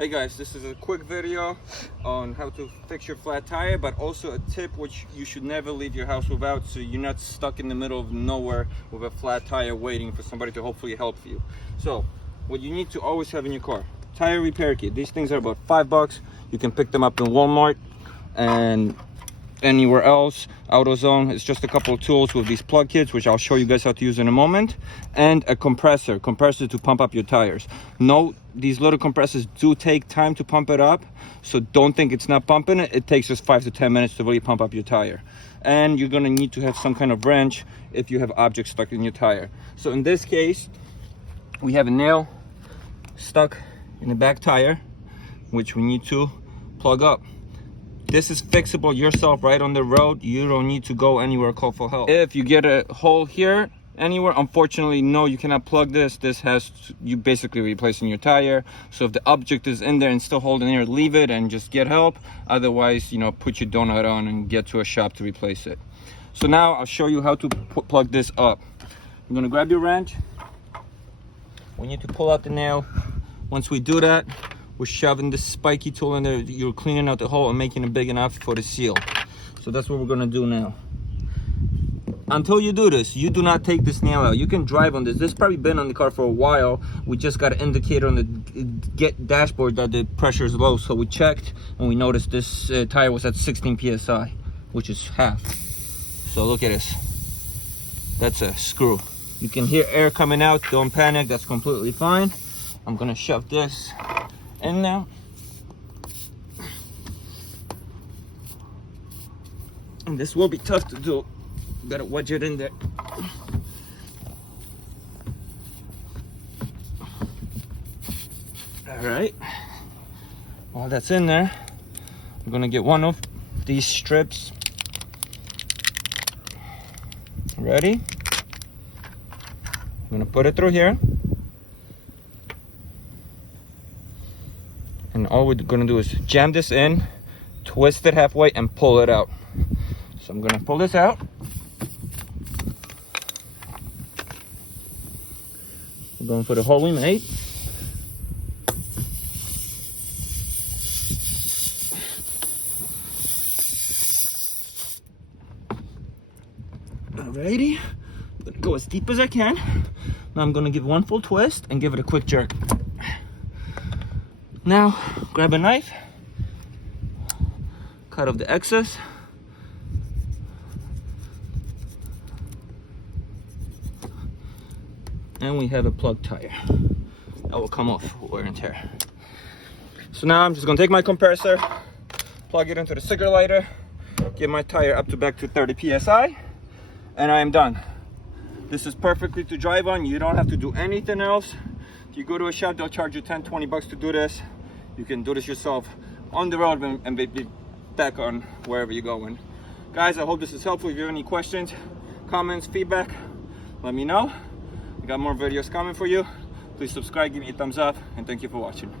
Hey guys, this is a quick video on how to fix your flat tire, but also a tip which you should never leave your house without, so you're not stuck in the middle of nowhere with a flat tire waiting for somebody to hopefully help you. So what you need to always have in your car: tire repair kit. These things are about $5. You can pick them up in Walmart and anywhere else. AutoZone. It's just a couple of tools with these plug kits, which I'll show you guys how to use in a moment, and a compressor to pump up your tires. No, these little compressors do take time to pump it up, so don't think it's not pumping it. It takes just 5 to 10 minutes to really pump up your tire. And you're going to need to have some kind of wrench if you have objects stuck in your tire. So in this case, we have a nail stuck in the back tire, which we need to plug up. This is fixable yourself right on the road. You don't need to go anywhere, call for help. If you get a hole here anywhere, unfortunately, no, you cannot plug this. This has you basically replacing your tire. So if the object is in there and still holding here, leave it and just get help. Otherwise, put your donut on and get to a shop to replace it. So now I'll show you how to plug this up. You're gonna grab your wrench. We need to pull out the nail. Once we do that, we're shoving this spiky tool in there. You're cleaning out the hole and making it big enough for the seal. So that's what we're gonna do now. Until you do this, you do not take this nail out. You can drive on this. This has probably been on the car for a while. We just got an indicator on the dashboard that the pressure is low. So we checked and we noticed this tire was at 16 PSI, which is half. So look at this. That's a screw. You can hear air coming out. Don't panic, that's completely fine. I'm gonna shove this in now. And this will be tough to do. Gotta wedge it in there. All right. While that's in there, I'm gonna get one of these strips. Ready? I'm gonna put it through here. And all we're gonna do is jam this in, twist it halfway, and pull it out. So I'm gonna pull this out. We're going for the hole we made. Alrighty, I'm gonna go as deep as I can. Now I'm gonna give one full twist and give it a quick jerk. Now, grab a knife, cut off the excess. And we have a plug tire that will come off wear and tear. So now I'm just gonna take my compressor, plug it into the cigarette lighter, get my tire up to back to 30 PSI, and I am done. This is perfectly to drive on. You don't have to do anything else. If you go to a shop, they'll charge you 10, 20 bucks to do this. You can do this yourself on the road and be back on wherever you're going. Guys, I hope this is helpful. If you have any questions, comments, feedback, let me know. We got more videos coming for you. Please subscribe, give me a thumbs up, and thank you for watching.